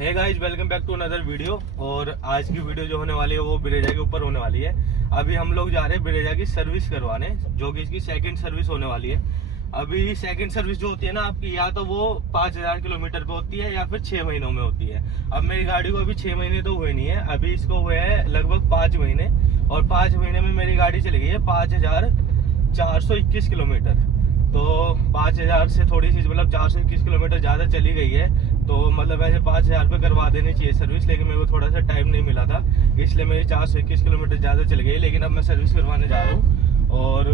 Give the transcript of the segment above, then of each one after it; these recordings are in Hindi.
Hey guys, welcome back to another video. और आज की वीडियो जो होने वाली है वो ब्रेजा के ऊपर होने वाली है। अभी हम लोग जा रहे हैं ब्रेजा की सर्विस करवाने, जो कि इसकी सेकंड सर्विस होने वाली है। अभी सेकंड सर्विस जो होती है ना आपकी, या तो वो 5000 किलोमीटर पे होती है या फिर 6 महीनों में होती है। अब मेरी गाड़ी को अभी 6 महीने तो हुए नहीं है, अभी इसको हुए हैं लगभग 5 महीने। और 5 महीने में मेरी गाड़ी चली गई है 5421 किलोमीटर। तो 5000 से थोड़ी सी मतलब 421 किलोमीटर ज़्यादा चली गई है। तो मतलब ऐसे 5000 पे करवा देनी चाहिए सर्विस, लेकिन मेरे को थोड़ा सा टाइम नहीं मिला था, इसलिए मेरी 421 किलोमीटर ज़्यादा चल गई। लेकिन अब मैं सर्विस करवाने जा रहा हूँ और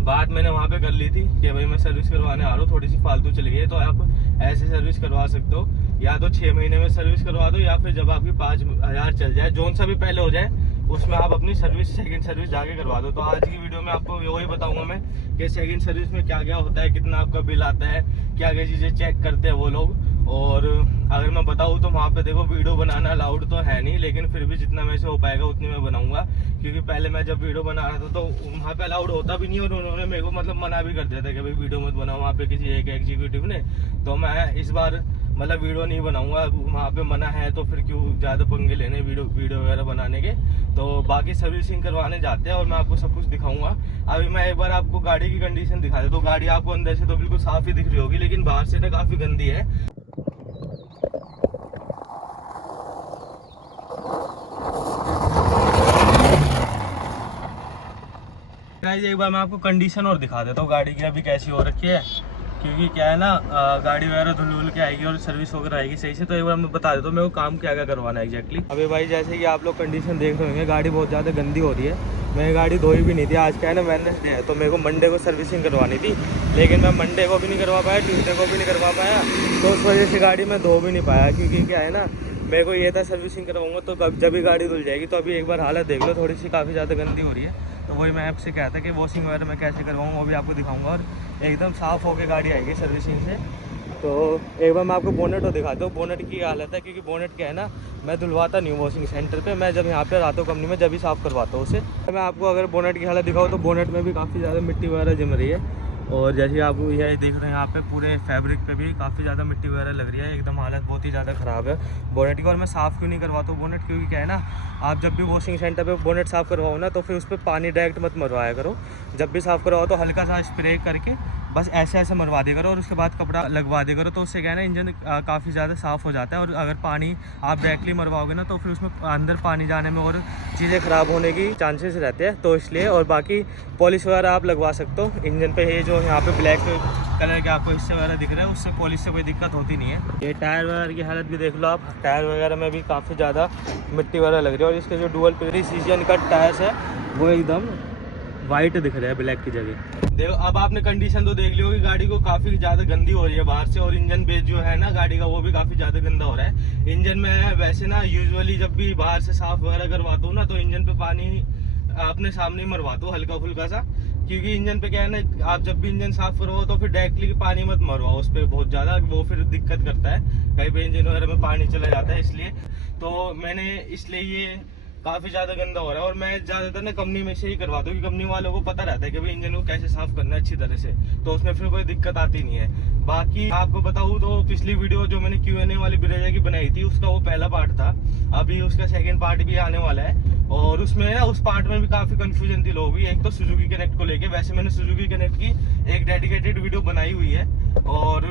बात मैंने वहाँ पे कर ली थी कि भाई मैं सर्विस करवाने आ रहा हूँ, थोड़ी सी फालतू चली गई है। तो आप ऐसे सर्विस करवा सकते हो, या तो 6 महीने में सर्विस करवा दो, या फिर जब आपकी 5000 चल जाए, जोन सा भी पहले हो जाए, उसमें आप अपनी सर्विस सेकंड सर्विस जाके करवा दो। तो आज की वीडियो में आपको वही बताऊंगा मैं कि सेकंड सर्विस में क्या क्या होता है, कितना आपका बिल आता है, क्या क्या चीज़ें चेक करते हैं वो लोग। और अगर मैं बताऊँ तो वहाँ पे देखो वीडियो बनाना अलाउड तो है नहीं, लेकिन फिर भी जितना मेरे से हो पाएगा उतनी मैं बनाऊंगा। क्योंकि पहले मैं जब वीडियो बना रहा था तो वहाँ पे अलाउड होता भी नहीं, और उन्होंने मेरे को मतलब मना भी कर दिया था कि भाई वीडियो मत बनाओ वहाँ पे किसी एक एग्जीक्यूटिव ने। तो मैं इस बार मतलब वीडियो नहीं बनाऊंगा, वहाँ पे मना है तो फिर क्यों ज़्यादा पंगे लेने वीडियो वगैरह बनाने के। तो बाकी सर्विसिंग करवाने जाते हैं और मैं आपको सब कुछ दिखाऊंगा। अभी मैं एक बार आपको गाड़ी की कंडीशन दिखा देता हूँ। गाड़ी आपको अंदर से तो बिल्कुल साफ ही दिख रही होगी, लेकिन बाहर से ना काफ़ी गंदी है। गाइस एक बार मैं आपको कंडीशन और दिखा देता हूँ गाड़ी की अभी कैसी हो रखी है। क्योंकि क्या है ना, गाड़ी वगैरह धुल के आएगी और सर्विस वगैरह आएगी सही से। तो एक बार मैं बता देता हूँ मेरे को काम क्या क्या करवाना है एग्जैक्टली। अभी भाई जैसे कि आप लोग कंडीशन देख रहे होंगे, गाड़ी बहुत ज़्यादा गंदी हो रही है। मैं गाड़ी धोई भी नहीं थी, आज क्या है ना वेडनेसडे है, तो मेरे को मंडे को सर्विसिंग करवानी थी, लेकिन मैं मंडे को भी नहीं करवा पाया, ट्यूसडे को भी नहीं करवा पाया। तो उस वजह से गाड़ी में धो भी नहीं पाया। क्योंकि क्या है ना, मेरे को ये था सर्विसिंग करवाऊंगा तो जब भी गाड़ी धुल जाएगी। तो अभी एक बार हालत देख लो, थोड़ी सी काफ़ी ज़्यादा गंदी हो रही है। तो वही मैं आपसे कहता कि वॉशिंग वगैरह मैं कैसे करवाऊँ वो भी आपको दिखाऊंगा, और एकदम साफ़ होकर गाड़ी आएगी सर्विसिंग से। तो एक बार मैं आपको बोनेट दिखाता हूँ। बोनेट की हालत है, क्योंकि बोनेट क्या है ना, मैं धुलवाता नहीं हूँ वॉशिंग सेंटर पे, मैं जब यहाँ पे आता हूँ कंपनी में जब भी साफ़ करवाता हूँ उसे। मैं आपको अगर बोनेट की हालत दिखाऊँ तो बोनेट में भी काफ़ी ज़्यादा मिट्टी वगैरह जम रही है। और जैसे आप ये देख रहे हैं यहाँ पे पूरे फैब्रिक पे भी काफ़ी ज़्यादा मिट्टी वगैरह लग रही है, एकदम हालत बहुत ही ज़्यादा ख़राब है बोनेट की। और मैं साफ़ क्यों नहीं करवाता हूँ बोनेट, क्योंकि क्या है ना, आप जब भी वॉशिंग सेंटर पे बोनेट साफ़ करवाओ ना, तो फिर उस पर पानी डायरेक्ट मत मरवाया करो। जब भी साफ़ करवाओ तो हल्का सा स्प्रे करके बस ऐसे ऐसे मरवा दिया करो, और उसके बाद कपड़ा लगवा दिया करो। तो उससे क्या है ना, इंजन काफ़ी ज़्यादा साफ़ हो जाता है। और अगर पानी आप डायरेक्टली मरवाओगे ना, तो फिर उसमें अंदर पानी जाने में और चीज़ें ख़राब होने की चांसेस रहते हैं, तो इसलिए। और बाकी पॉलिश वगैरह आप लगवा सकते हो इंजन पे। ये जो यहाँ पे ब्लैक कलर के आपको हिस्से वगैरह दिख रहे हैं, उससे पॉलिश से कोई दिक्कत होती नहीं है। ये टायर वगैरह की हालत भी देख लो आप, टायर वगैरह में भी काफ़ी ज़्यादा मिट्टी वगैरह लग रही है। और इसके जो डुअल प्रीसीजन कट टायर्स है वो एकदम वाइट दिख रहा है ब्लैक की जगह। देखो अब आपने कंडीशन तो देख ली होगी, गाड़ी को काफ़ी ज़्यादा गंदी हो रही है बाहर से। और इंजन बेस जो है ना गाड़ी का, वो भी काफ़ी ज़्यादा गंदा हो रहा है। इंजन में वैसे ना यूजुअली जब भी बाहर से साफ़ वगैरह करवाता हूँ ना, तो इंजन पे पानी अपने सामने ही मरवाता हूँ हल्का फुल्का सा। क्योंकि इंजन पे क्या है ना, आप जब भी इंजन साफ़ करवाओ तो फिर डायरेक्टली पानी मत मरवाओ उस पर बहुत ज़्यादा, वो फिर दिक्कत करता है। कहीं पे इंजन वगैरह में पानी चला जाता है, इसलिए। तो मैंने इसलिए ये काफ़ी ज़्यादा गंदा हो रहा है। और मैं ज़्यादातर ना कंपनी में से ही करवाता हूँ, क्योंकि कंपनी वालों को पता रहता है कि भाई इंजन को कैसे साफ़ करना है अच्छी तरह से, तो उसमें फिर कोई दिक्कत आती नहीं है। बाकी आपको बताऊँ तो पिछली वीडियो जो मैंने Q&A वाली ब्रेजा की बनाई थी, उसका वो पहला पार्ट था। अभी उसका सेकंड पार्ट भी आने वाला है, और उसमें ना उस पार्ट में भी काफ़ी कंफ्यूजन थी लोगों की। एक तो सुजुकी कनेक्ट को लेके, वैसे मैंने सुजुकी कनेक्ट की एक डेडिकेटेड वीडियो बनाई हुई है, और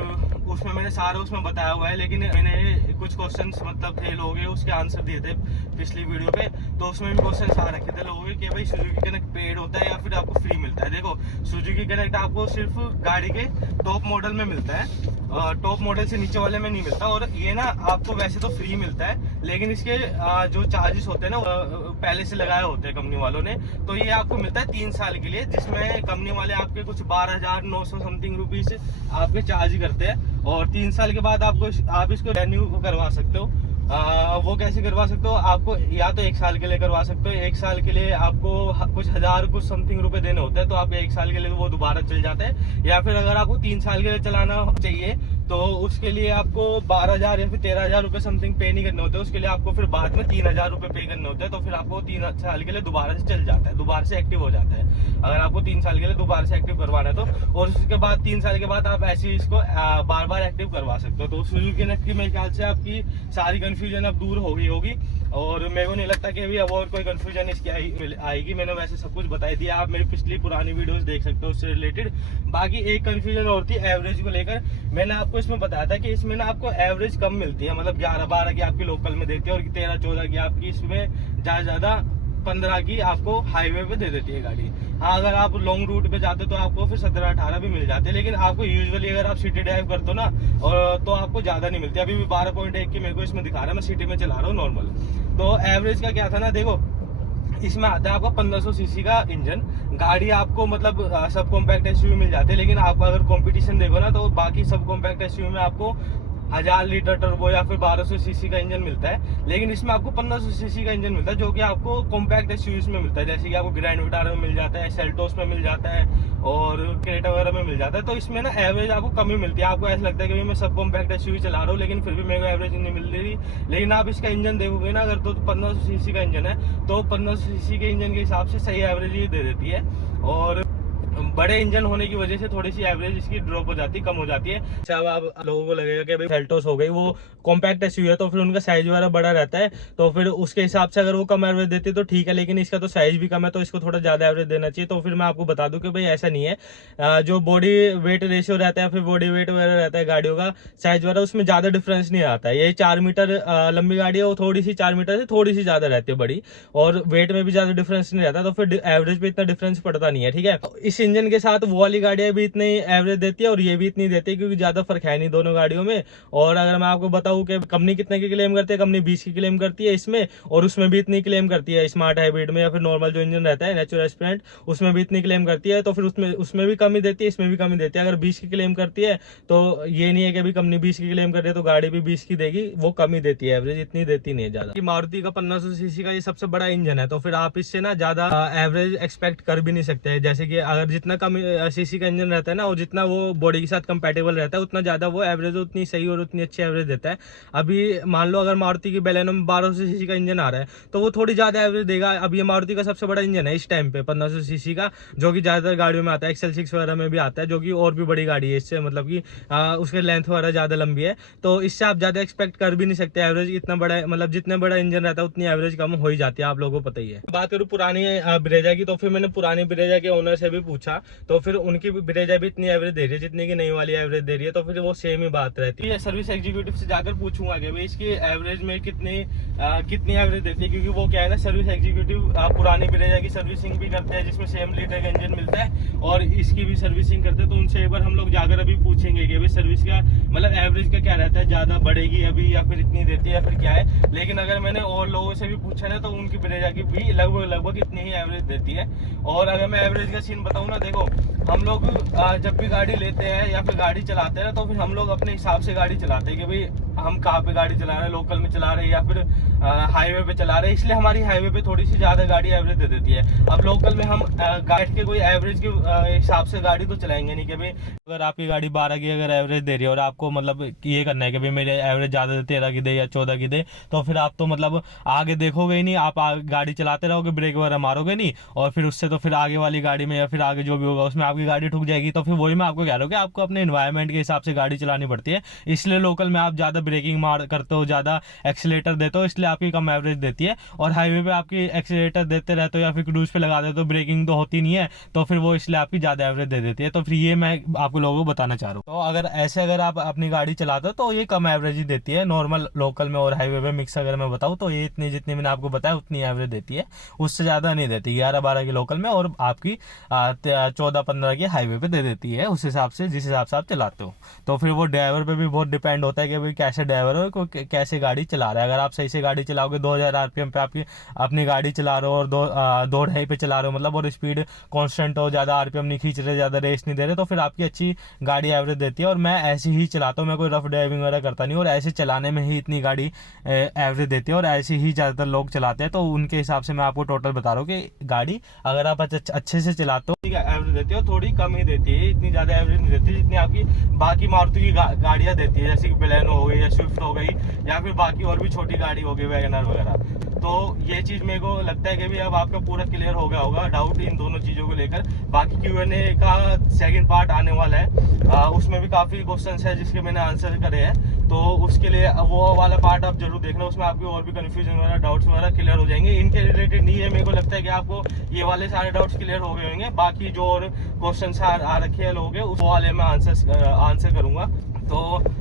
उसमें मैंने सारा उसमें बताया हुआ है। लेकिन मैंने कुछ क्वेश्चंस मतलब थे लोगों के, उसके आंसर दिए थे पिछली वीडियो पे। तो उसमें भी क्वेश्चन आ रखे थे लोगों के कि भाई सुजुकी कनेक्ट पेड होता है या फिर आपको फ्री मिलता है। देखो सुजुकी कनेक्ट आपको सिर्फ गाड़ी के टॉप मॉडल में मिलता है, टॉप मॉडल से नीचे वाले में नहीं मिलता। और ये ना आपको वैसे तो फ्री मिलता है, लेकिन इसके जो चार्जेस होते हैं ना पहले से लगाए होते हैं कंपनी वालों ने। तो ये आपको मिलता है 3 साल के लिए, जिसमें कंपनी वाले आपके कुछ 12,900 समथिंग रुपीज़ आपके चार्ज करते हैं। और 3 साल के बाद आप इसको रेन्यू करवा सकते हो। वो कैसे करवा सकते हो, आपको या तो 1 साल के लिए करवा सकते हो। 1 साल के लिए आपको कुछ हज़ार कुछ समथिंग रुपए देने होते हैं, तो आप 1 साल के लिए वो दोबारा चल जाता है। या फिर अगर आपको 3 साल के लिए चलाना चाहिए तो उसके लिए आपको 12,000 या फिर 13,000 रुपये समथिंग पे नहीं करने होते, उसके लिए आपको फिर बाद में 3,000 रुपये पे करने होते हैं। तो फिर आपको 3 साल के लिए दोबारा से चल जाता है, दोबारा से एक्टिव हो जाता है, अगर आपको 3 साल के लिए दोबारा से एक्टिव करवाना है तो। और उसके बाद 3 साल के बाद आप ऐसे ही इसको बार बार एक्टिव करवा सकते हो। तो सुजुकी नेक्स्ट की मेरे ख्याल से आपकी सारी कन्फ्यूजन अब दूर हो गई होगी, और मेरे को नहीं लगता कि अभी अब और कोई कन्फ्यूजन इसकी आएगी। मैंने वैसे सब कुछ बताई दिया, आप मेरी पिछली पुरानी वीडियोस देख सकते हो उससे रिलेटेड। बाकी एक कन्फ्यूजन और थी एवरेज को लेकर, मैंने आपको इसमें बताया था कि इसमें ना आपको एवरेज कम मिलती है, मतलब 11-12 की आपकी लोकल में देती है और 13-14 की आपकी इसमें ज़्यादा 15 की आपको हाईवे पे दे देती है गाड़ी। हाँ, अगर आप लॉन्ग रूट पे जाते हो तो आपको फिर 17-18 भी मिल जाते हैं, लेकिन आपको यूजुअली अगर आप सिटी ड्राइव करते हो ना और तो आपको ज़्यादा नहीं मिलती। अभी भी 12.1 की मेरे को इसमें दिखा रहा है, मैं सिटी में चला रहा हूँ नॉर्मल। तो एवरेज का क्या था ना, देखो इसमें आता है आपका 1500 सीसी का इंजन। गाड़ी आपको मतलब सब कॉम्पैक्ट एसयूवी मिल जाते हैं, लेकिन आप अगर कंपटीशन देखो ना तो बाकी सब कॉम्पैक्ट एसयूवी में आपको 1000 लीटर टर्बो या फिर 1200 सीसी का इंजन मिलता है, लेकिन इसमें आपको 1500 सीसी का इंजन मिलता है, जो कि आपको कॉम्पैक्ट एसयूवीज में मिलता है। जैसे कि आपको ग्रैंड विटारा में मिल जाता है, सेल्टोस में मिल जाता है और क्रेटा वगैरह में मिल जाता है। तो इसमें ना एवरेज आपको कम ही मिलती है। आपको ऐसा लगता है कि भाई मैं सब कॉम्पैक्ट एसयूवी चला रहा हूँ, लेकिन फिर भी मेरे को एवरेज नहीं मिल रही। लेकिन आप इसका इंजन देखोगे ना अगर, तो 1500 सीसी का इंजन है, तो 1500 सीसी के इंजन के हिसाब से सही एवरेज ही दे देती है। और बड़े इंजन होने की वजह से थोड़ी सी एवरेज इसकी ड्रॉप हो जाती है, कम हो जाती है। अच्छा, अब आप लोगों को लगेगा कि भाई सेल्टोस हो गई वो कॉम्पैक्ट एसयूवी है, तो फिर उनका साइज वगैरह बड़ा रहता है, तो फिर उसके हिसाब से अगर वो कम एवरेज देती है तो ठीक है, लेकिन इसका तो साइज भी कम है, तो इसको थोड़ा ज़्यादा एवरेज देना चाहिए। तो फिर मैं आपको बता दूं कि भाई ऐसा नहीं है। जो बॉडी वेट रेशियो रहता है, फिर बॉडी वेट वगैरह रहता है गाड़ियों का साइज वगैरह, उसमें ज़्यादा डिफरेंस नहीं आता है। ये 4 मीटर लंबी गाड़ी है, वो थोड़ी सी 4 मीटर से थोड़ी सी ज़्यादा रहती है बड़ी, और वेट में भी ज़्यादा डिफरेंस नहीं रहता, तो फिर एवरेज पे इतना डिफरेंस पड़ता नहीं है। ठीक है, इस इंजन के साथ वो वाली गाड़ियां भी इतनी एवरेज देती है और ये भी इतनी देती है, क्योंकि ज्यादा फर्क है नहीं दोनों गाड़ियों में। और अगर मैं आपको बताऊं कि कंपनी कितने की क्लेम करती है, कंपनी 20 की क्लेम करती है इसमें, और उसमें भी इतनी क्लेम करती है स्मार्ट हाइब्रिड में, या फिर नॉर्मल जो इंजन रहता है नेचुरल एस्पिरेंट, उसमें भी इतनी क्लेम करती है। तो फिर उसमें भी कमी देती है, इसमें भी कमी देती है। अगर 20 की क्लेम करती है तो ये नहीं है कि अभी कंपनी 20 की क्लेम कर रही है तो गाड़ी भी 20 की देगी, वो कमी देती है, एवरेज इतनी देती नहीं है ज्यादा। मारुति का 1500 सीसी का ये सबसे बड़ा इंजन है, तो फिर आप इससे ना ज्यादा एवरेज एक्सपेक्ट कर भी नहीं सकते। जैसे कि अगर जितना कम सीसी का इंजन रहता है ना, और जितना वो बॉडी के साथ कंपैटिबल रहता है, उतना ज्यादा वो एवरेज उतनी सही और उतनी अच्छी एवरेज देता है। अभी मान लो अगर मारुति की बेलेनो में 1200 सीसी का इंजन आ रहा है, तो वो थोड़ी ज्यादा एवरेज देगा। अब ये मारुति का सबसे बड़ा इंजन है इस टाइम पे 1500 सीसी का, जो कि ज्यादातर गाड़ियों में आता है, एक्सेल 6 वगैरह में भी आता है, जो कि और भी बड़ी गाड़ी है इससे, मतलब कि उसके लेंथ वगैरह ज्यादा लंबी है, तो इससे आप ज्यादा एक्सपेक्ट कर भी नहीं सकते एवरेज। इतना बड़ा मतलब जितने बड़ा इंजन रहता है उतनी एवरेज कम हो ही जाती है, आप लोगों को पता ही है। बात करूँ पुरानी ब्रेजा की, तो फिर मैंने पुरानी ब्रेजा के ओनर से भी पूछा, तो फिर उनकी ब्रेजा भी इतनी एवरेज दे रही है जितनी की नई वाली एवरेज दे रही है, तो फिर वो सेम ही बात रहती है। सर्विस एग्जीक्यूटिव से जाकर पूछूंगा कि भाई इसकी एवरेज में कितनी एवरेज देती है, क्योंकि वो क्या है ना, सर्विस एग्जीक्यूटिव पुरानी ब्रेजा की सर्विसिंग भी करते हैं, जिसमें सेम लीटर का इंजन मिलता है, और इसकी भी सर्विसिंग करते हैं। तो उनसे एक बार हम लोग जाकर अभी पूछेंगे कि भाई सर्विस का मतलब एवरेज का क्या रहता है, ज्यादा बढ़ेगी अभी या फिर इतनी देती है या फिर क्या है। लेकिन अगर मैंने और लोगों से भी पूछा ना, तो उनकी ब्रेजा की भी लगभग इतनी ही एवरेज देती है। और अगर मैं एवरेज का सीन बताऊँ ना, देखो हम लोग जब भी गाड़ी लेते हैं या फिर गाड़ी चलाते हैं ना, तो फिर हम लोग अपने हिसाब से गाड़ी चलाते हैं कि भाई हम कहाँ पे गाड़ी चला रहे हैं, लोकल में चला रहे हैं या फिर हाईवे पे चला रहे हैं, इसलिए हमारी हाईवे पे थोड़ी सी ज़्यादा गाड़ी एवरेज दे देती है। अब लोकल में हम गाइड के कोई एवरेज के हिसाब से गाड़ी तो चलाएंगे नहीं कि भाई अगर आपकी गाड़ी 12 की अगर एवरेज दे रही है और आपको मतलब ये करना है कि भाई मेरे एवरेज ज़्यादा दे, 13 की दे या 14 की दे, तो फिर आप तो मतलब आगे देखोगे ही नहीं, आप गाड़ी चलाते रहोगे, ब्रेक वगैरह मारोगे नहीं, और फिर उससे तो फिर आगे वाली गाड़ी में या फिर आगे जो भी होगा उसमें आपकी गाड़ी ठुक जाएगी। तो फिर वही मैं आपको कह रहा हूँ कि आपको अपने एनवायरनमेंट के हिसाब से गाड़ी चलानी पड़ती है, इसलिए लोकल में आप ज़्यादा ब्रेकिंग मार करते हो, ज़्यादा एक्सीलेटर देते हो, इसलिए आपकी कम एवरेज देती है। और हाईवे पे आपकी एक्सीलेटर देते रहते हो या फिर क्रूज पे लगा देते हो, ब्रेकिंग तो होती नहीं है, तो फिर वो इसलिए आपकी ज़्यादा एवरेज दे देती है। तो फिर ये मैं आपको लोगों को बताना चाह रहा हूँ। तो अगर आप अपनी गाड़ी चलाते हो तो ये कम एवरेज ही देती है, नॉर्मल लोकल में और हाईवे पे मिक्स अगर मैं बताऊँ तो ये इतनी जितनी मैंने आपको बताया उतनी एवरेज देती है, उससे ज़्यादा नहीं देती। 11-12 की लोकल में और आपकी 14-15 की हाईवे पे दे देती है, उस हिसाब से जिस हिसाब से आप चलाते हो। तो फिर वो ड्राइवर पे भी बहुत डिपेंड होता है कि भाई कैसे ड्राइवर हो, कैसे गाड़ी चला रहा है। अगर आप सही से गाड़ी चलाओगे, 2000 आरपीएम पे आपकी अपनी गाड़ी चला रहे हो और 2.5 पे चला रहे हो मतलब, और स्पीड कांस्टेंट हो, ज़्यादा आरपीएम नहीं खींच रहे, ज़्यादा रेस नहीं दे रहे, तो फिर आपकी अच्छी गाड़ी एवरेज देती है। और मैं ऐसे ही चलाता हूँ, मैं कोई रफ ड्राइविंग वगैरह करता नहीं, और ऐसे चलाने में ही इतनी गाड़ी एवरेज देती है, और ऐसे ही ज़्यादातर लोग चलाते हैं। तो उनके हिसाब से मैं आपको टोटल बता रहा हूँ कि गाड़ी अगर आप अच्छे से चलाते हो, ठीक है, एवरेज देती हो। थोड़ी कम ही देती है, इतनी ज़्यादा एवरेज नहीं देती जितनी आपकी बाकी मारुति की गाड़ियाँ देती है, जैसे कि बलेनो हो गई या स्विफ्ट हो गई या फिर बाकी और भी छोटी गाड़ी हो गई वैगनर वगैरह। तो ये चीज़ मेरे को लगता है कि भी अब आपका पूरा क्लियर हो गया होगा डाउट इन दोनों चीज़ों को लेकर। बाकी Q&A का सेकंड पार्ट आने वाला है, उसमें भी काफ़ी क्वेश्चंस है जिसके मैंने आंसर करे हैं, तो उसके लिए वो वाला पार्ट आप जरूर देखना, उसमें आपके और भी कन्फ्यूजन वगैरह डाउट्स वगैरह क्लियर हो जाएंगे। इनके रिलेटेड नहीं है, मेरे को लगता है कि आपको ये वाले सारे डाउट्स क्लियर हो गए होंगे। बाकी जो और क्वेश्चन आ रखे हैं लोगों के उस वाले में आंसर करूँगा। तो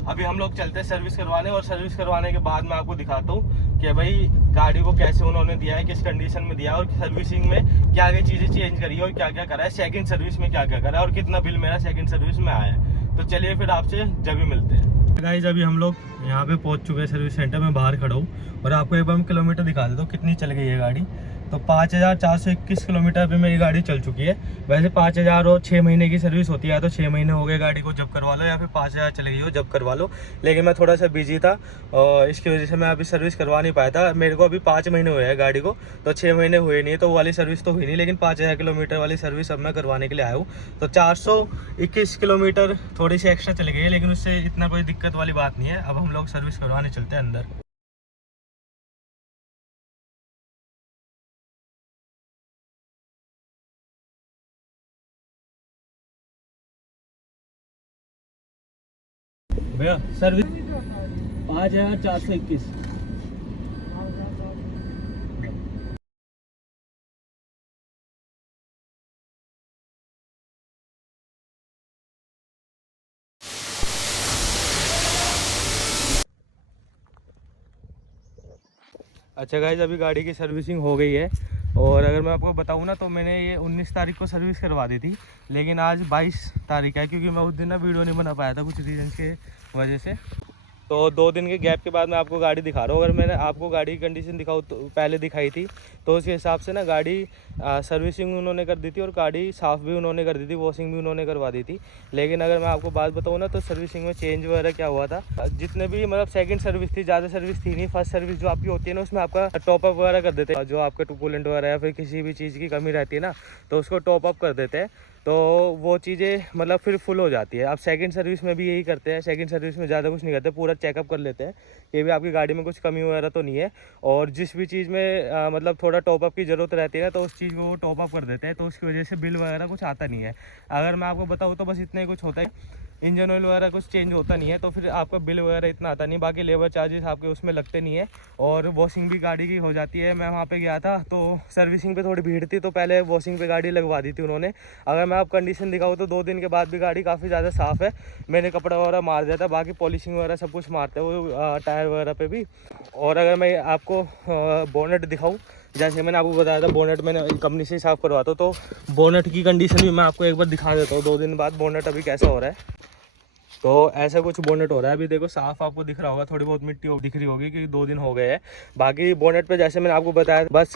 अभी हम लोग चलते हैं सर्विस करवाने, और सर्विस करवाने के बाद मैं आपको दिखाता हूँ कि भाई गाड़ी को कैसे उन्होंने दिया है, किस कंडीशन में दिया है, और सर्विसिंग में क्या क्या चीज़ें चेंज करी है और क्या क्या करा है, सेकंड सर्विस में क्या क्या करा है और कितना बिल मेरा सेकंड सर्विस में आया है। तो चलिए फिर आपसे जब भी मिलते हैं। गाइस अभी हम लोग यहाँ पे पहुँच चुके हैं सर्विस सेंटर में, बाहर खड़ा हूँ और आपको एक बार मैं किलोमीटर दिखा देता हूँ कितनी चल गई है गाड़ी। तो 5421 किलोमीटर पे मेरी गाड़ी चल चुकी है। वैसे 5000 और 6 महीने की सर्विस होती है, तो 6 महीने हो गए गाड़ी को जब करवा लो, या फिर 5000 चली गई हो जब करवा लो। लेकिन मैं थोड़ा सा बिजी था और इसकी वजह से मैं अभी सर्विस करवा नहीं पाया था। मेरे को अभी 5 महीने हुए हैं गाड़ी को, तो 6 महीने हुए नहीं, तो वो वाली सर्विस तो हुई नहीं, लेकिन 5000 किलोमीटर वाली सर्विस अब मैं करवाने के लिए आया हूँ। तो 421 किलोमीटर थोड़ी सी एक्स्ट्रा चली गई है, लेकिन उससे इतना कोई दिक्कत वाली बात नहीं है। अब हम लोग सर्विस करवाने चलते हैं अंदर। भैया सर्विस 5421। अच्छा गाइज अभी गाड़ी की सर्विसिंग हो गई है, और अगर मैं आपको बताऊँ ना तो मैंने ये 19 तारीख को सर्विस करवा दी थी, लेकिन आज 22 तारीख है, क्योंकि मैं उस दिन ना वीडियो नहीं बना पाया था कुछ रीजन के वजह से। तो 2 दिन के गैप के बाद मैं आपको गाड़ी दिखा रहा हूँ। अगर मैंने आपको गाड़ी की कंडीशन दिखाऊँ तो पहले दिखाई थी, तो उसके हिसाब से ना गाड़ी सर्विसिंग उन्होंने कर दी थी और गाड़ी साफ़ भी उन्होंने कर दी थी, वॉशिंग भी उन्होंने करवा दी थी। लेकिन अगर मैं आपको बात बताऊँ ना तो सर्विसिंग में चेंज वगैरह क्या हुआ था, जितने भी मतलब सेकंड सर्विस थी, ज़्यादा सर्विस थी नहीं। फर्स्ट सर्विस जो आपकी होती है ना उसमें आपका टॉपअप वगैरह कर देते हैं, जो आपका कूलेंट वगैरह या फिर किसी भी चीज़ की कमी रहती है ना तो उसको टॉपअप कर देते हैं, तो वो चीज़ें मतलब फिर फुल हो जाती है। अब सेकंड सर्विस में भी यही करते हैं, सेकंड सर्विस में ज़्यादा कुछ नहीं करते, पूरा चेकअप कर लेते हैं कि भी आपकी गाड़ी में कुछ कमी वगैरह तो नहीं है, और जिस भी चीज़ में मतलब थोड़ा टॉपअप की ज़रूरत रहती है ना तो उस चीज़ को वो टॉपअप कर देते हैं, तो उसकी वजह से बिल वगैरह कुछ आता नहीं है। अगर मैं आपको बताऊँ तो बस इतना ही कुछ होता है, इंजन ऑयल वगैरह कुछ चेंज होता नहीं है, तो फिर आपका बिल वगैरह इतना आता नहीं। बाकी लेबर चार्जेस आपके उसमें लगते नहीं है, और वॉशिंग भी गाड़ी की हो जाती है। मैं वहाँ पे गया था तो सर्विसिंग पे थोड़ी भीड़ थी, तो पहले वॉशिंग पे गाड़ी लगवा दी थी उन्होंने। अगर मैं आप कंडीशन दिखाऊँ तो 2 दिन के बाद भी गाड़ी काफ़ी ज़्यादा साफ़ है। मैंने कपड़ा वगैरह मार दिया था, बाकी पॉलिशिंग वगैरह सब कुछ मारते हैं वो टायर वगैरह पे भी। और अगर मैं आपको बोनेट दिखाऊँ, जैसे मैंने आपको बताया था बोनेट मैंने कंपनी से ही साफ़ करवाता हूँ, तो बोनेट की कंडीशन भी मैं आपको एक बार दिखा देता हूँ 2 दिन बाद बोनेट अभी कैसा हो रहा है। तो ऐसा कुछ बोनेट हो रहा है अभी, देखो साफ आपको दिख रहा होगा, थोड़ी बहुत मिट्टी दिख रही होगी क्योंकि 2 दिन हो गए हैं। बाकी बोनेट पे जैसे मैंने आपको बताया बस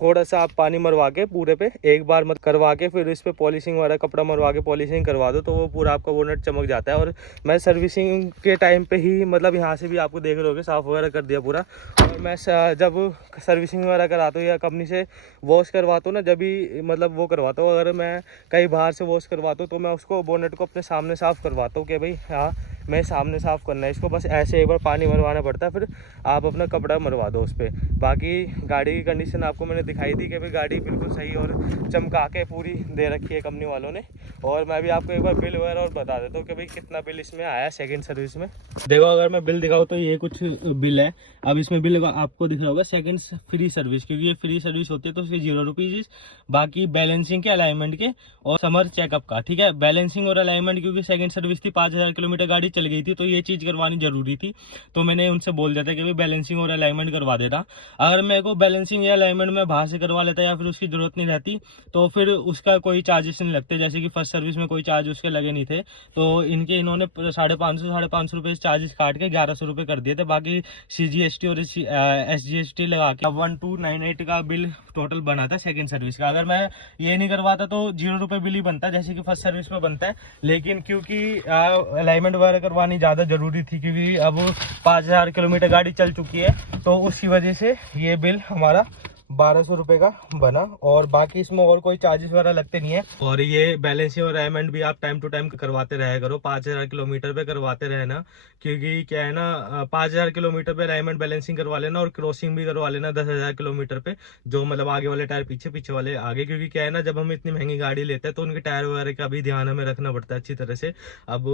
थोड़ा सा आप पानी मरवा के पूरे पे एक बार मत करवा के फिर इस पे पॉलिशिंग वगैरह कपड़ा मरवा के पॉलिशिंग करवा दो, तो वो पूरा आपका बोनेट चमक जाता है। और मैं सर्विसिंग के टाइम पे ही मतलब यहाँ से भी आपको देख रहे होगे साफ़ वगैरह कर दिया पूरा। और मैं जब सर्विसिंग वगैरह कराता हूँ या कंपनी से वॉश करवाता हूँ ना, जब भी मतलब वो करवाता हूँ, अगर मैं कहीं बाहर से वॉश करवाता हूँ तो मैं उसको बोनेट को अपने सामने साफ़ करवाता हूँ कि भाई हाँ मैं सामने साफ़ करना है इसको, बस ऐसे एक बार पानी मरवाना पड़ता है, फिर आप अपना कपड़ा मरवा दो उस पर। बाकी गाड़ी की कंडीशन आपको मैंने दिखाई दी कि भाई गाड़ी बिल्कुल सही और चमका के पूरी दे रखी है कंपनी वालों ने। और मैं भी आपको एक बार बिल वगैरह और बता देता हूँ कि भाई कितना बिल इसमें आया सेकंड सर्विस में। देखो अगर मैं बिल दिखाऊँ तो ये कुछ बिल है। अब इसमें बिल आपको दिख रहा होगा सेकंड फ्री सर्विस, क्योंकि ये फ्री सर्विस होती है तो उसके 0 रुपीज़। बाकी बैलेंसिंग के, अलाइनमेंट के और समर चेकअप का, ठीक है। बैलेंसिंग और अलाइनमेंट क्योंकि सेकंड सर्विस थी, 5000 किलोमीटर गाड़ी चल गई थी, तो ये चीज़ करवानी जरूरी थी, तो मैंने उनसे बोल दिया था कि भाई बैलेंसिंग और अलाइनमेंट करवा देता। अगर मेरे को बैलेंसिंग या अलाइनमेंट में बाहर से करवा लेता या फिर उसकी ज़रूरत नहीं रहती तो फिर उसका कोई चार्जेस नहीं लगते, जैसे कि फर्स्ट सर्विस में कोई चार्ज उसके लगे नहीं थे, तो इन्होंने 550 रुपये चार्जेस काट के 1100 रुपये कर दिए थे। बाकी CGST और SGST लगा के 1298 का बिल टोटल बना था सेकंड सर्विस का। अगर मैं ये नहीं करवाता तो 0 रुपये बिल ही बनता जैसे कि फर्स्ट सर्विस में बनता है, लेकिन क्योंकि अलाइनमेंट वगैरह करवानी ज़्यादा ज़रूरी थी, क्योंकि अब 5000 किलोमीटर गाड़ी चल चुकी है, तो उसकी वजह से ये बिल हमारा 1200 रुपये का बना। और बाकी इसमें और कोई चार्जेस वगैरह लगते नहीं है। और ये बैलेंसिंग और अलाइनमेंट भी आप टाइम टू टाइम करवाते रहा करो, 5000 किलोमीटर पे करवाते रहे ना, क्योंकि क्या है ना 5000 किलोमीटर पे अलाइनमेंट बैलेंसिंग करवा लेना और क्रॉसिंग भी करवा लेना 10,000 किलोमीटर पे, जो मतलब आगे वाले टायर पीछे, पीछे वाले आगे। क्योंकि क्या है ना, जब हम इतनी महंगी गाड़ी लेते हैं तो उनके टायर वगैरह का भी ध्यान हमें रखना पड़ता है अच्छी तरह से। अब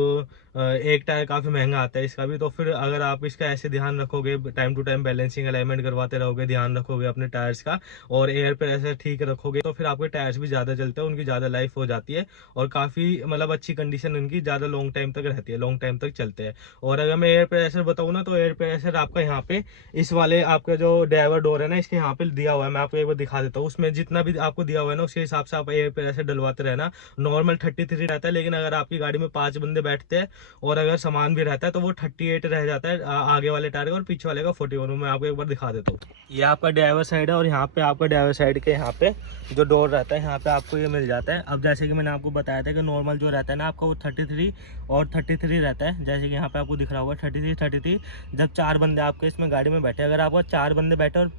एक टायर काफ़ी महंगा आता है इसका भी, तो फिर अगर आप इसका ऐसे ध्यान रखोगे, time to time balancing alignment करवाते रहोगे, ध्यान रखोगे अपने टायर्स का और एयर प्रेशर ठीक रखोगे, तो फिर आपके टायर्स भी ज़्यादा चलते हैं, उनकी ज़्यादा लाइफ हो जाती है और काफ़ी मतलब अच्छी कंडीशन उनकी ज़्यादा लॉन्ग टाइम तक रहती है, लॉन्ग टाइम तक चलते हैं। और अगर मैं एयर प्रेशर बताऊँ ना, तो एयर प्रेशर आपका यहाँ पे इस वाले आपका जो ड्राइवर डोर है ना, इसके यहाँ पे दिया हुआ है, मैं आपको एक बार दिखा देता हूँ। उसमें जितना भी आपको दिया हुआ है ना, उसके हिसाब से आप एयर प्रेशर डलवाते रहना। नॉर्मल 33 रहता है, लेकिन अगर आपकी गाड़ी में 5 बंदे बैठते हैं और अगर सामान भी रहता है तो वो 38 रह जाता है आगे वाले टायर का, और पीछे वाले का 41। मैं आपको एक बार दिखा देता हूँ। ये आपका ड्राइवर साइड है और यहाँ पे आपका ड्राइवर साइड के यहाँ पे जो डोर रहता है, यहाँ पे आपको ये मिल जाता है। अब जैसे कि मैंने आपको बताया था कि नॉर्मल जो रहता है ना आपका, वो 33 और 33 रहता है। जैसे कि यहाँ पे आपको दिख रहा होगा 33। जब 4 बंदे आपके इसमें गाड़ी में बैठे, अगर आपका 4 बंदे बैठे और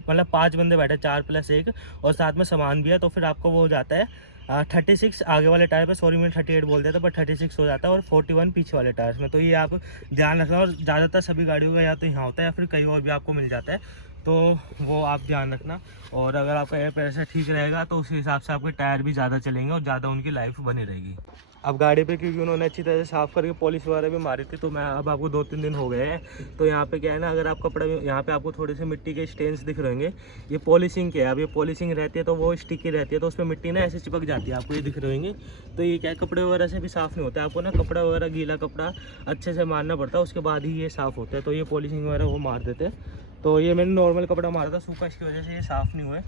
मतलब 5 बंदे बैठे, 4 + 1 और साथ में सामान भी है, तो फिर आपको वो हो जाता है 36 आगे वाले टायर पे। सॉरी मैंने 38 बोल दिया था, पर 36 हो जाता है और 41 पीछे वाले टायर्स में। तो ये आप ध्यान रखना। और ज़्यादातर सभी गाड़ियों का या तो यहाँ होता है या फिर कहीं और भी आपको मिल जाता है, तो वो आप ध्यान रखना। और अगर आपका एयर प्रेशर ठीक रहेगा तो उस हिसाब से आपके टायर भी ज़्यादा चलेंगे और ज़्यादा उनकी लाइफ बनी रहेगी। अब गाड़ी पे क्योंकि उन्होंने अच्छी तरह से साफ़ करके पॉलिश वगैरह भी मारी थी, तो मैं अब आपको 2-3 दिन हो गए हैं, तो यहाँ पे क्या है ना, अगर आप कपड़े में यहाँ पे आपको थोड़े से मिट्टी के स्टेन्स दिख रहे होंगे, ये पॉलिशिंग के है। अब ये पॉलिशिंग रहती है तो वो स्टिकी रहती है, तो उस पर मिट्टी ना ऐसे चिपक जाती है, आपको ये दिख रहे होंगे। तो ये क्या है, कपड़े वगैरह से भी साफ़ नहीं होता है, आपको ना कपड़ा वगैरह गीला कपड़ा अच्छे से मारना पड़ता है, उसके बाद ही ये साफ़ होता है। तो ये पॉलिशिंग वगैरह वो मार देते हैं। तो ये मैंने नॉर्मल कपड़ा मारा था सूखा, इसकी वजह से ये साफ़ नहीं हुए,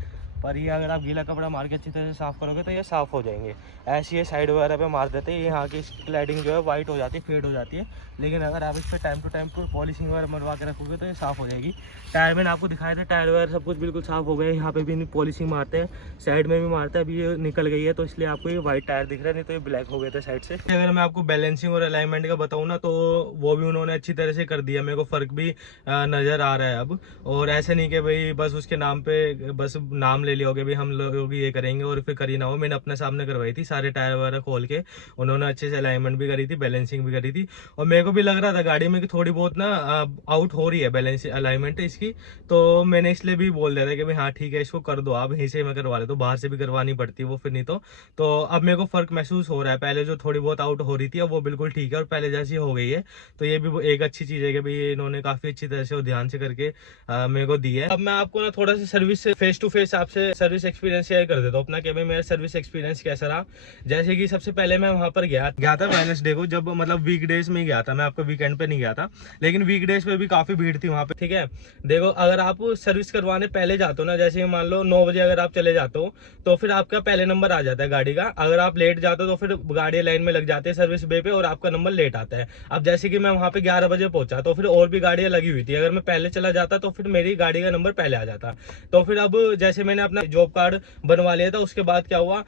पर ये अगर आप गीला कपड़ा मार के अच्छी तरह से साफ़ करोगे तो ये साफ़ हो जाएंगे। ऐसे ये साइड वगैरह पे मार देते हैं, ये यहाँ की क्लैडिंग जो है वाइट हो जाती है, फेड हो जाती है। लेकिन अगर आप इस पर टाइम टू टाइम पॉलिशिंग वगैरह मरवा के रखोगे तो ये साफ़ हो जाएगी। टायर मैंने आपको दिखाया था, टायर वगैरह सब कुछ बिल्कुल साफ़ हो गया। यहाँ पे भी पॉलिशिंग मारते हैं, साइड में भी मारता है, अभी ये निकल गई है तो इसलिए आपको ये वाइट टायर दिख रहा है, नहीं तो ये ब्लैक हो गए थे साइड से। अगर मैं आपको बैलेंसिंग और अलाइनमेंट का बताऊँ ना, तो वो भी उन्होंने अच्छी तरह से कर दिया, मेरे को फ़र्क भी नज़र आ रहा है अब। और ऐसे नहीं कि भाई बस उसके नाम पे बस नाम ले लिया हो कि भाई हम लोग ये करेंगे और फिर करी ना हो। मैंने अपने सामने करवाई थी, सारे टायर वगैरह खोल के उन्होंने अच्छे से अलाइनमेंट भी करी थी, बैलेंसिंग भी करी थी। और मेरे को भी लग रहा था गाड़ी में कि थोड़ी बहुत ना आउट हो रही है बैलेंस अलाइनमेंट इसकी, तो मैंने इसलिए भी बोल दिया था कि भाई हाँ ठीक है, इसको कर दो आप, यहीं से मैं करवा लेता हूँ, बाहर से भी करवानी पड़ती है वो फिर नहीं तो अब मेरे को फ़र्क महसूस हो रहा है। पहले जो थोड़ी बहुत आउट हो रही थी अब वो बिल्कुल ठीक है और पहले जैसी हो गई है। तो ये भी एक अच्छी चीज़ है कि भाई ये इन्होंने काफ़ी अच्छी तरह से और ध्यान से करके मेरे को दी है। अब मैं आपको ना थोड़ा सा सर्विस फेस टू फेस आपसे सर्विस एक्सपीरियंस शेयर कर देता हूँ अपना, कि भाई मेरा सर्विस एक्सपीरियंस कैसा रहा। जैसे कि सबसे पहले मैं वहाँ पर गया था वेडनेसडे को, जब मतलब वीकडेज में गया था मैं, आपको वीकेंड पे नहीं गया था, लेकिन वीकडेज पे भी काफ़ी भीड़ थी वहाँ पे। ठीक है, देखो अगर आप सर्विस करवाने पहले जाते हो ना, जैसे मान लो 9 बजे अगर आप चले जाते हो तो फिर आपका पहले नंबर आ जाता है गाड़ी का। अगर आप लेट जाते हो तो फिर गाड़ी लाइन में लग जाती है सर्विस बे पे और आपका नंबर लेट आता है। अब जैसे कि मैं वहाँ पे 11 बजे पहुंचा, तो फिर और भी गाड़ियाँ लगी हुई थी, अगर मैं पहले चला जाता तो फिर मेरी गाड़ी का नंबर पहले आ जाता। तो फिर अब जैसे मैंने अपना जॉब कार्ड बनवा लिया था, उसके बाद क्या हुआ,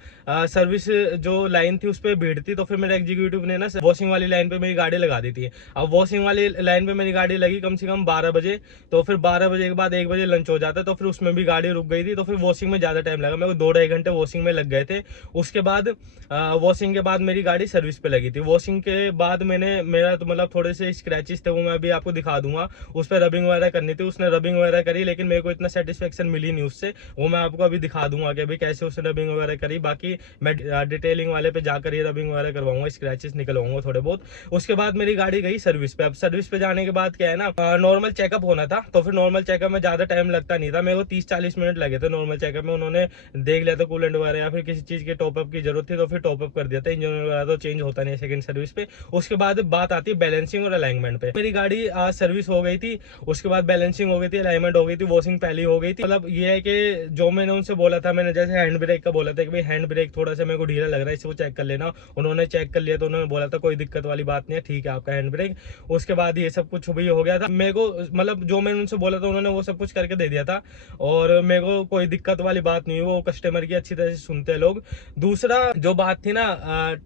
सर्विस जो लाइन थी उस पर भीड़ थी, तो फिर मेरे एग्जीक्यूटिव ने ना वॉशिंग वाली लाइन पे मेरी गाड़ी लगा दी थी। अब वॉशिंग वाली लाइन पे मेरी गाड़ी लगी कम से कम 12 बजे, तो फिर 12 बजे के बाद 1 बजे लंच हो जाता, तो फिर उसमें भी गाड़ी रुक गई थी, तो फिर वॉशिंग में ज़्यादा टाइम लगा, मेरे को 2-2.5 घंटे वॉशिंग में लग गए थे। उसके बाद वॉशिंग के बाद मेरी गाड़ी सर्विस पे लगी थी। वॉशिंग के बाद मेरा तो मतलब थोड़े से स्क्रैचेस थे, वो मैं अभी आपको दिखा दूंगा। उस पर रबिंग वगैरह करनी थी, उसने रबिंग वगैरह करी, लेकिन मेरे को इतना सेटिस्फेक्शन मिली नहीं उससे, वो मैं आपको अभी दिखा दूंगा कि भाई कैसे उसने रबिंग वगैरह करी। बाकी मैं डिटेलिंग वाले पे जाकर ये रबिंग वगैरह करवाऊंगा, स्क्रैचेस निकलवाऊंगा थोड़े बहुत। उसके बाद मेरी गाड़ी गई सर्विस पे। अब सर्विस पे जाने के बाद क्या है ना, नॉर्मल चेकअप होना था, तो फिर नॉर्मल चेकअप में ज़्यादा टाइम लगता नहीं था, मेरे को 30-40 मिनट लगे थे नॉर्मल चेकअप में। उन्होंने देख लिया था कूलेंट वगैरह या फिर किसी चीज़ के टॉपअप की जरूरत थी तो फिर टॉपअप कर दिया था, इंजन वगैरह तो चेंज होता नहीं है सेकंड सर्विस पे। उसके बाद बात आती है बैलेंसिंग और अलाइनमेंट पे। मेरी गाड़ी सर्विस हो गई थी, उसके बाद बैलेंसिंग हो गई थी, अलाइनमेंट हो गई थी, वॉशिंग पहले हो गई थी। मतलब ये है कि जो मैंने उनसे बोला था, मैंने जैसे हैंड ब्रेक का बोला था कि भाई हैंड ब्रेक थोड़ा सा मेरे को ढीला लग रहा है, इसको चेक कर लेना। उन्होंने चेक कर लिया तो उन्होंने बोला था कोई दिक्कत वाली बात नहीं है, ठीक है आपका हैंड ब्रेक। उसके बाद ये सब कुछ भी हो गया था। मेरे को मतलब जो मैंने उनसे बोला था उन्होंने वो सब कुछ करके दे दिया था और मेरे को कोई दिक्कत वाली बात नहीं हुई, वो कस्टमर की अच्छी तरह से सुनते हैं लोग। दूसरा जो बात थी ना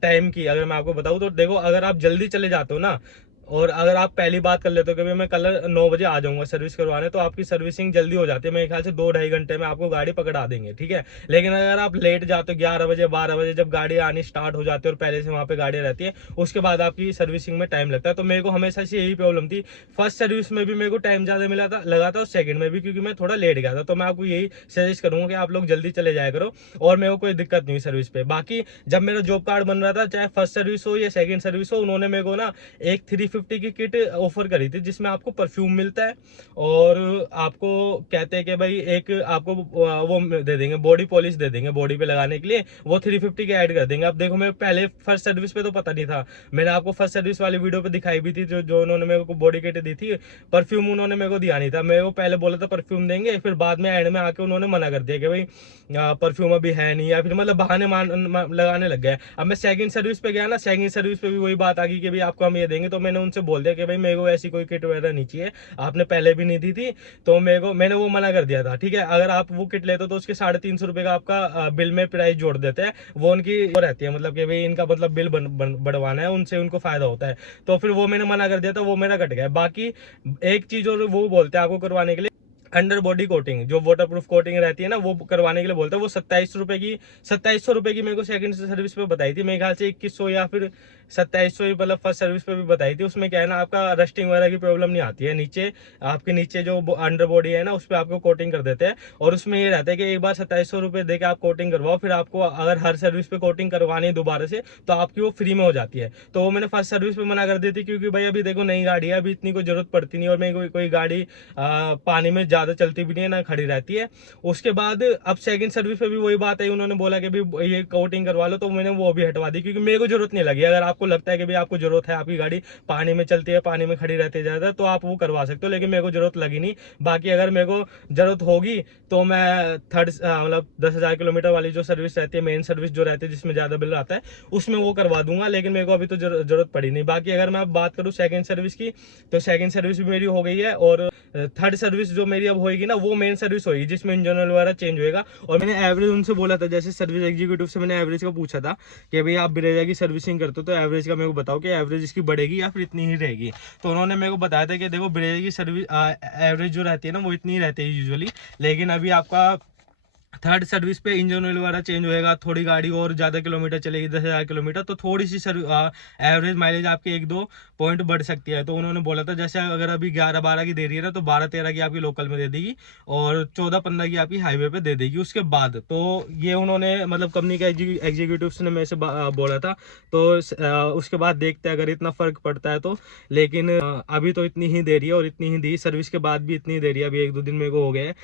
टाइम की, अगर मैं आपको बताऊं तो देखो अगर आप जल्दी चले जाते हो ना और अगर आप पहली बात कर लेते हो कि भाई मैं कल 9 बजे आ जाऊंगा सर्विस करवाने, तो आपकी सर्विसिंग जल्दी हो जाती है, मेरे ख्याल से 2-2.5 घंटे में आपको गाड़ी पकड़ा देंगे, ठीक है। लेकिन अगर आप लेट जाते हो 11 बजे 12 बजे, जब गाड़ी आनी स्टार्ट हो जाती है और पहले से वहाँ पे गाड़ी रहती है, उसके बाद आपकी सर्विसिंग में टाइम लगता है। तो मेरे को हमेशा से यही प्रॉब्लम थी, फर्स्ट सर्विस में भी मेरे को टाइम ज़्यादा मिला था लगा था, और सेकंड में भी, क्योंकि मैं थोड़ा लेट गया था। तो मैं आपको यही सजेस्ट करूँगा कि आप लोग जल्दी चले जाया करो, और मेरे को कोई दिक्कत नहीं हुई सर्विस पे। बाकी जब मेरा जॉब कार्ड बन रहा था, चाहे फर्स्ट सर्विस हो या सेकंड सर्विस हो, उन्होंने मेरे को ना एक 350 की किट ऑफर करी थी, जिसमें आपको परफ्यूम मिलता है, और आपको कहते हैं कि भाई एक आपको वो दे देंगे, बॉडी पॉलिश दे देंगे बॉडी पे लगाने के लिए, वो 350 के ऐड कर देंगे। अब देखो, मैं पहले फर्स्ट सर्विस पे तो पता नहीं था, मैंने आपको फर्स्ट सर्विस वाली वीडियो पे दिखाई भी थी, जो उन्होंने मेरे को बॉडी किट दी थी। परफ्यूम उन्होंने मेरे को दिया नहीं था, मेरे को पहले बोला था परफ्यूम देंगे, फिर बाद में एंड में आके उन्होंने मना कर दिया कि भाई परफ्यूम अभी है नहीं, या फिर मतलब बहाने लगाने लग गए। अब मैं सेकंड सर्विस पे गया ना, सेकंड सर्विस पे भी वही बात आ गई कि भाई आपको हम ये देंगे। तो मैंने उनसे बोल दिया कि भाई मेरे को ऐसी कोई किट वगैरह नहीं चाहिए, आपने पहले भी नहीं दी थी, तो मैंने वो मना कर दिया था, ठीक है। अगर आप वो किट लेते हो तो उसके 350 रुपये का आपका बिल में प्राइस जोड़ देते हैं, वो उनकी वो रहती है, मतलब कि भाई इनका मतलब बिल बढ़वाना है, उनसे उनको फायदा होता है। तो फिर वो मैंने मना कर दिया था, वो मेरा कट गया। बाकी एक चीज और वो बोलते हैं आपको करवाने के लिए, अंडर बॉडी कोटिंग, जो वाटर प्रूफ कोटिंग रहती है ना, वो करवाने के लिए बोलते हैं। वो 2700 रुपए की मेरे को सेकंड सर्विस पे बताई थी, मेरे ख्याल से 2100 या फिर 2700 ही, मतलब फर्स्ट सर्विस पे भी बताई थी। उसमें क्या है ना, आपका रस्टिंग वगैरह की प्रॉब्लम नहीं आती है, नीचे आपके नीचे जो अंडर बॉडी है ना, उस पर आपको कोटिंग कर देते हैं। और उसमें ये रहता है कि एक बार 2700 रुपये दे के आप कोटिंग करवाओ, फिर आपको अगर हर सर्विस पे कोटिंग करवानी है दोबारा से, तो आपकी वो फ्री में हो जाती है। तो वो मैंने फर्स्ट सर्विस पे मना कर दी थी, क्योंकि भाई अभी देखो नई गाड़ी है, अभी इतनी कोई जरूरत पड़ती नहीं, और मेरी कोई गाड़ी पानी में ज्यादा चलती भी नहीं है ना, खड़ी रहती है। उसके बाद अब सेकंड सर्विस पे भी वही बात है, उन्होंने बोला कि भाई ये कोटिंग करवा लो, तो मैंने वो भी हटवा दी, क्योंकि मेरे को जरूरत नहीं लगी। अगर आपको लगता है कि भाई आपको जरूरत है, आपकी गाड़ी पानी में चलती है, पानी में खड़ी रहती है ज्यादा, तो आप वो करवा सकते हो, लेकिन मेरे को जरूरत लगी नहीं। बाकी अगर मेरे को जरूरत होगी तो मैं थर्ड मतलब 10,000 किलोमीटर वाली जो सर्विस रहती है, मेन सर्विस जो रहती है जिसमें ज्यादा बिल आता है, उसमें वो करवा दूंगा, लेकिन मेरे को अभी तो जरूरत पड़ी नहीं। बाकी अगर मैं बात करूँ सेकंड सर्विस की, तो सेकंड सर्विस भी मेरी हो गई है, और थर्ड सर्विस जो मेरी अब होगी ना, वो मेन सर्विस होगी, जिसमें इंजन ऑयल वगैरह चेंज होगा। और मैंने एवरेज उनसे बोला था, जैसे सर्विस एग्जीक्यूटिव से मैंने एवरेज का पूछा था कि भाई आप ब्रेजा की सर्विसिंग करते हो, तो एवरेज का मेरे को बताओ कि एवरेज इसकी बढ़ेगी या फिर इतनी ही रहेगी। तो उन्होंने मेरे को बताया था कि देखो, ब्रेजा की सर्विस एवरेज जो रहती है ना, वो इतनी ही रहती है यूजुअली, लेकिन अभी आपका थर्ड सर्विस पे इंजन ऑयल वगैरह चेंज होएगा, थोड़ी गाड़ी और ज़्यादा किलोमीटर चलेगी, 10,000 किलोमीटर, तो थोड़ी सी एवरेज माइलेज आपके 1-2 पॉइंट बढ़ सकती है। तो उन्होंने बोला था, जैसे अगर अभी 11-12 की दे रही है ना, तो 12-13 की आपकी लोकल में दे देगी, और 14-15 की आपकी हाईवे पे दे देगी उसके बाद। तो ये उन्होंने मतलब कंपनी के एग्जीक्यूटिव्स ने मेरे से बोला था। तो उसके बाद देखते हैं अगर इतना फ़र्क पड़ता है तो। लेकिन अभी तो इतनी ही दे रही है, और इतनी ही दी, सर्विस के बाद भी इतनी दे रही है, अभी 1-2 दिन मेरे को हो गए हैं।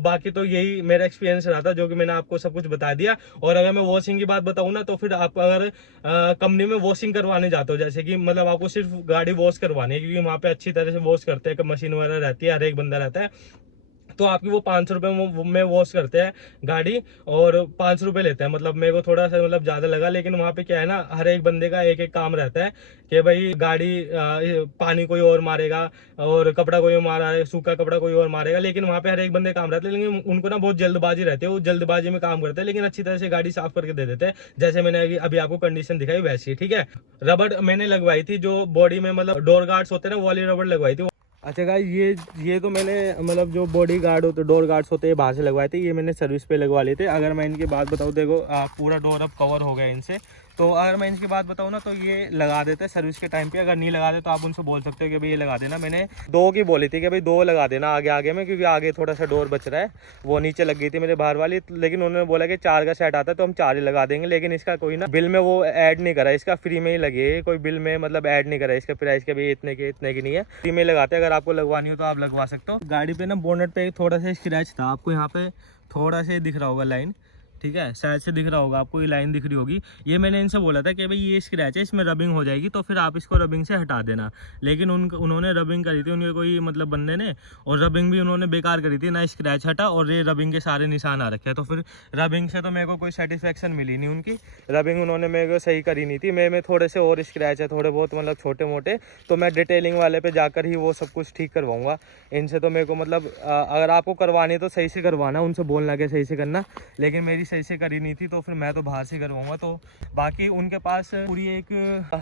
बाकी तो यही मेरा एक्सपीरियंस रहा था, जो कि मैंने आपको सब कुछ बता दिया। और अगर मैं वॉशिंग की बात बताऊं ना, तो फिर आप अगर कंपनी में वॉशिंग करवाने जाते हो, जैसे कि मतलब आपको सिर्फ गाड़ी वॉश करवानी है, क्योंकि वहाँ पे अच्छी तरह से वॉश करते हैं, मशीन वगैरह रहती है, हर एक बंदा रहता है, तो आपकी वो 500 रुपये में वॉश करते हैं गाड़ी, और 500 रुपये लेते हैं। मतलब मेरे को थोड़ा सा मतलब ज़्यादा लगा, लेकिन वहाँ पे क्या है ना, हर एक बंदे का एक एक काम रहता है कि भाई गाड़ी पानी कोई और मारेगा, और कपड़ा कोई और मारा है, सूखा कपड़ा कोई और मारेगा, लेकिन वहाँ पे हर एक बंदे काम रहते हैं। लेकिन उनको ना बहुत जल्दबाजी रहती है, वो जल्दबाजी में काम करते हैं, लेकिन अच्छी तरह से गाड़ी साफ करके दे देते हैं, जैसे मैंने अभी आपको कंडीशन दिखाई वैसी, ठीक है। रबड़ मैंने लगवाई थी, जो बॉडी में मतलब डोर गार्ड्स होते हैं ना, वो वाली रबड़ लगवाई थी। अच्छा गाइस, ये तो मैंने मतलब जो बॉडी गार्ड होते, डोर गार्ड्स होते हैं, बाहर से लगवाए थे, ये मैंने सर्विस पे लगवा लिए थे। अगर मैं इनकी बात बताऊँ, देखो पूरा डोर अब कवर हो गया इनसे। तो अगर मैं इनकी बात बताऊँ ना, तो ये लगा देते हैं सर्विस के टाइम पे। अगर नहीं लगा दे तो आप उनसे बोल सकते हो कि भाई ये लगा देना। मैंने 2 की बोली थी कि भाई 2 लगा देना आगे में, क्योंकि आगे थोड़ा सा डोर बच रहा है, वो नीचे लग गई थी मेरे बाहर वाली। लेकिन उन्होंने बोला कि 4 का सेट आता है, तो हम 4 ही लगा देंगे। लेकिन इसका कोई ना बिल में वो ऐड नहीं करा, इसका फ्री में ही लगे, कोई बिल में मतलब ऐड नहीं करा इसका प्राइस के भाई इतने की नहीं है, फ्री में लगाते हैं। अगर आपको लगवानी हो तो आप लगवा सकते हो। गाड़ी पे ना बोनेट पे थोड़ा सा स्क्रैच था, आपको यहाँ पे थोड़ा सा दिख रहा होगा लाइन, ठीक है, शायद से दिख रहा होगा आपको, ये लाइन दिख रही होगी। ये मैंने इनसे बोला था कि भाई ये स्क्रैच है, इसमें रबिंग हो जाएगी, तो फिर आप इसको रबिंग से हटा देना। लेकिन उन्होंने रबिंग करी थी, उनके कोई मतलब बंदे ने, और रबिंग भी उन्होंने बेकार करी थी, ना स्क्रैच हटा, और ये रबिंग के सारे निशान आ रखे हैं। तो फिर रबिंग से तो मेरे को कोई सेटिस्फेक्शन मिली नहीं उनकी, रबिंग उन्होंने मेरे को सही करी नहीं थी। मेरे में थोड़े से और स्क्रैच है, थोड़े बहुत मतलब छोटे मोटे, तो मैं डिटेलिंग वाले पे जाकर ही वो सब कुछ ठीक करवाऊँगा इनसे। तो मेरे को मतलब अगर आपको करवानी है तो सही से करवाना, उनसे बोलना कि सही से करना। लेकिन मेरी सही से करी नहीं थी, तो फिर मैं तो बाहर से करवाऊँगा। तो बाकी उनके पास पूरी एक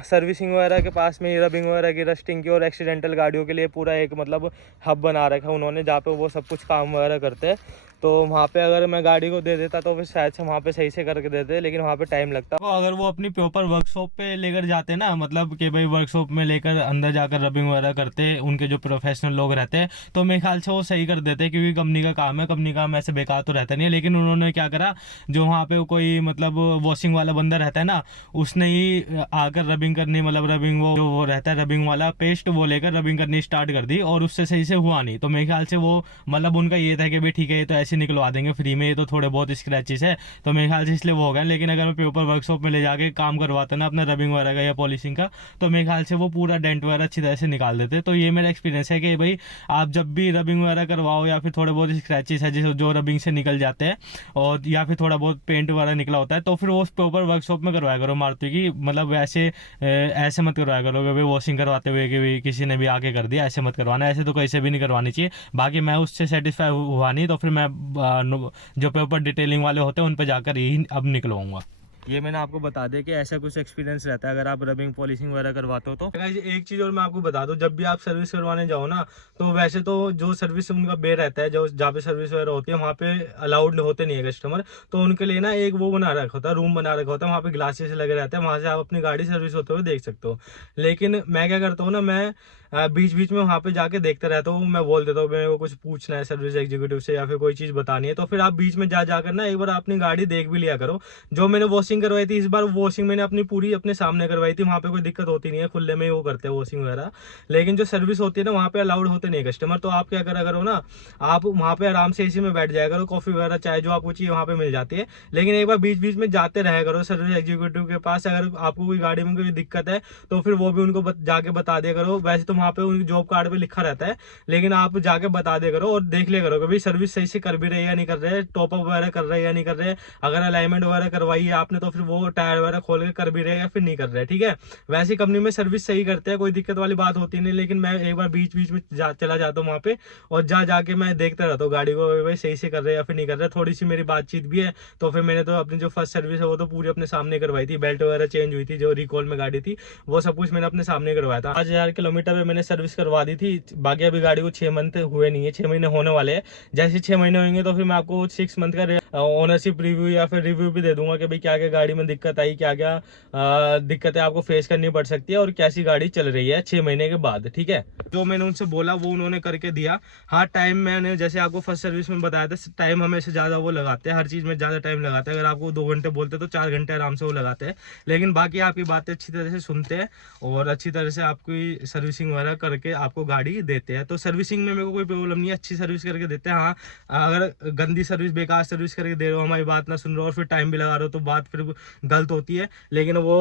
सर्विसिंग वगैरह के पास में रबिंग वगैरह की, रस्टिंग की और एक्सीडेंटल गाड़ियों के लिए पूरा एक मतलब हब बना रखा है उन्होंने, जहाँ पे वो सब कुछ काम वगैरह करते हैं। तो वहाँ पे अगर मैं गाड़ी को दे देता तो फिर शायद से वहाँ पे सही से करके देते, लेकिन वहाँ पे टाइम लगता। तो अगर वो अपनी प्रॉपर वर्कशॉप पे लेकर जाते ना, मतलब कि भाई वर्कशॉप में लेकर अंदर जाकर रबिंग वगैरह करते उनके जो प्रोफेशनल लोग रहते हैं, तो मेरे ख्याल से वो सही कर देते, क्योंकि कंपनी का काम है, कंपनी का काम ऐसे बेकार तो रहता नहीं है। लेकिन उन्होंने क्या करा, जो वहाँ पे कोई मतलब वॉशिंग वाला बंदा रहता है ना, उसने ही आकर रबिंग करनी, मतलब रबिंग वो रहता है रबिंग वाला पेस्ट, वो लेकर रबिंग करनी स्टार्ट कर दी और उससे सही से हुआ नहीं। तो मेरे ख्याल से वो मतलब उनका ये था कि भाई ठीक है, ये तो ऐसे निकलवा देंगे फ्री में, ये तो थोड़े बहुत स्क्रैचेस है, तो मेरे ख्याल से इसलिए वो हो गया। लेकिन अगर मैं प्रॉपर वर्कशॉप में ले जाके काम करवाता ना अपना रबिंग वगैरह का या पॉलिशिंग का, तो मेरे ख्याल से वो पूरा डेंट वगैरह अच्छी तरह से निकाल देते। तो ये मेरा एक्सपीरियंस है कि भाई आप जब भी रबिंग वगैरह करवाओ या फिर थोड़े बहुत स्क्रैचेस है जो रबिंग से निकल जाते हैं, और या फिर थोड़ा बहुत पेंट वगैरह निकला होता है, तो फिर वो प्रॉपर वर्कशॉप में करवाया करो मारुति की। मतलब ऐसे मत करवाया करो कि भाई वॉशिंग करवाते हुए कि भाई किसी ने भी आके कर दिया, ऐसे मत करवाना, ऐसे तो कैसे भी नहीं करवानी चाहिए। बाकी मैं उससे सेटिस्फाई हुआ नहीं, तो फिर मैं जो पेपर डिटेलिंग वाले होते हैं उन पर जाकर यही अब निकलवाऊंगा। ये मैंने आपको बता दिया कि ऐसा कुछ एक्सपीरियंस रहता है अगर आप रबिंग पॉलिशिंग वगैरह करवाते हो। तो एक चीज़ और मैं आपको बता दूं, जब भी आप सर्विस करवाने जाओ ना, तो वैसे तो जो सर्विस उनका बे रहता है, जो जहाँ पे सर्विस वगैरह होती है, वहाँ पे अलाउड होते नहीं है कस्टमर। तो उनके लिए ना एक वो बना रखा होता है, रूम बना रखा होता है, वहाँ पे ग्लासेस लगे रहते हैं, वहाँ से आप अपनी गाड़ी सर्विस होते हुए देख सकते हो। लेकिन मैं क्या करता हूँ ना, मैं बीच बीच में वहाँ पे जाके देखता रहता हूँ। मैं बोल देता हूँ मेरे को कुछ पूछना है सर्विस एग्जीक्यूटिव से या फिर कोई चीज़ बतानी है, तो फिर आप बीच में जाकर ना एक बार अपनी गाड़ी देख भी लिया करो। जो मैंने वॉशिंग करवाई थी इस बार, वॉशिंग मैंने अपनी पूरी अपने सामने करवाई थी, वहाँ पे कोई दिक्कत होती नहीं है, खुले में ही वो करते हैं वॉशिंग वगैरह। लेकिन जो सर्विस होती है ना, वहाँ पे अलाउड होते नहीं है कस्टमर। तो आप क्या करा करो ना, आप वहाँ पे आराम से एसी में बैठ जाया करो, कॉफी वगैरह चाय जो आपको चाहिए वहाँ पे मिल जाती है। लेकिन एक बार बीच बीच में जाते रहा करो सर्विस एग्जीक्यूटिव के पास। अगर आपको कोई गाड़ी में कोई दिक्कत है तो फिर वो भी उनको जाके बता दिया करो। वैसे तो वहाँ पे उनकी जॉब कार्ड पे लिखा रहता है, लेकिन आप जाके बता दिया करो और देख लिया करो कि भाई सर्विस सही से कर भी रहे या नहीं कर रहे, टॉप अप वगैरह कर रहे या नहीं कर रहे। अगर अलाइनमेंट वगैरह करवाई है आपने तो फिर वो टायर वगैरह खोल के कर भी रहे या फिर नहीं कर रहे, ठीक है। वैसे कंपनी में सर्विस सही करते हैं, कोई दिक्कत वाली बात होती नहीं। लेकिन मैं एक बार बीच बीच में चला जाता हूँ वहाँ पे, और जाके मैं देखता रहता हूँ गाड़ी को, भाई सही से कर रहे या फिर नहीं कर रहे। थोड़ी सी मेरी बातचीत भी है, तो फिर मैंने तो अपनी जो फर्स्ट सर्विस है वो तो पूरी अपने सामने करवाई थी। बेल्ट वगैरह चेंज हुई थी, जो रिकॉल में गाड़ी थी वो सब कुछ मैंने अपने सामने करवाया था। 5000 किलोमीटर पे मैंने सर्विस करवा दी थी। बाकी अभी गाड़ी को 6 मंथ हुए नहीं है, 6 महीने होने वाले हैं। जैसे 6 महीने होंगे तो फिर मैं आपको 6 मंथ का ओनरशिप रिव्यू या फिर रिव्यू भी दे दूंगा कि भाई क्या क्या गाड़ी में दिक्कत आई, क्या क्या दिक्कतें आपको फेस करनी पड़ सकती है और कैसी गाड़ी चल रही है 6 महीने के बाद, ठीक है। जो मैंने उनसे बोला वो उन्होंने करके दिया। हाँ, टाइम मैंने जैसे आपको फर्स्ट सर्विस में बताया था, टाइम हमेशा ज़्यादा वो लगाते हैं, हर चीज़ में ज़्यादा टाइम लगाते हैं। अगर आपको 2 घंटे बोलते तो 4 घंटे आराम से वो लगाते हैं। लेकिन बाकी आपकी बातें अच्छी तरह से सुनते हैं और अच्छी तरह से आपकी सर्विसिंग वगैरह करके आपको गाड़ी देते हैं। तो सर्विसिंग में मेरे को कोई प्रॉब्लम नहीं है, अच्छी सर्विस करके देते हैं। हाँ, अगर गंदी सर्विस, बेकार सर्विस करके दे रहे हो, हमारी बात ना सुन रहे हो और फिर टाइम भी लगा रहे हो, तो बात फिर गलत होती है। लेकिन वो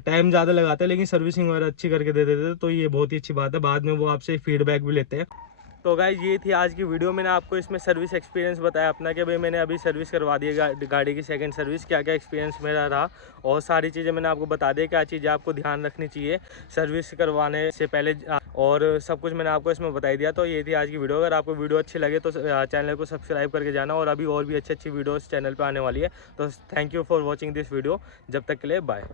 टाइम ज़्यादा लगाते हैं लेकिन सर्विसिंग वगैरह अच्छी करके दे देते हैं, तो ये बहुत ही अच्छी बात है। बाद में वो आपसे फीडबैक भी लेते हैं। तो गाइस, ये थी आज की वीडियो। मैंने आपको इसमें सर्विस एक्सपीरियंस बताया अपना कि भाई मैंने अभी सर्विस करवा दी है गाड़ी की सेकंड सर्विस, क्या क्या एक्सपीरियंस मेरा रहा, और सारी चीज़ें मैंने आपको बता दी क्या चीज़ें आपको ध्यान रखनी चाहिए सर्विस करवाने से पहले, और सब कुछ मैंने आपको इसमें बता दिया। तो ये थी आज की वीडियो। अगर आपको वीडियो अच्छी लगे तो चैनल को सब्सक्राइब करके जाना, और अभी और भी अच्छी वीडियोज़ चैनल पर आने वाली है। तो thank you for watching this video. जब तक के लिए बाय।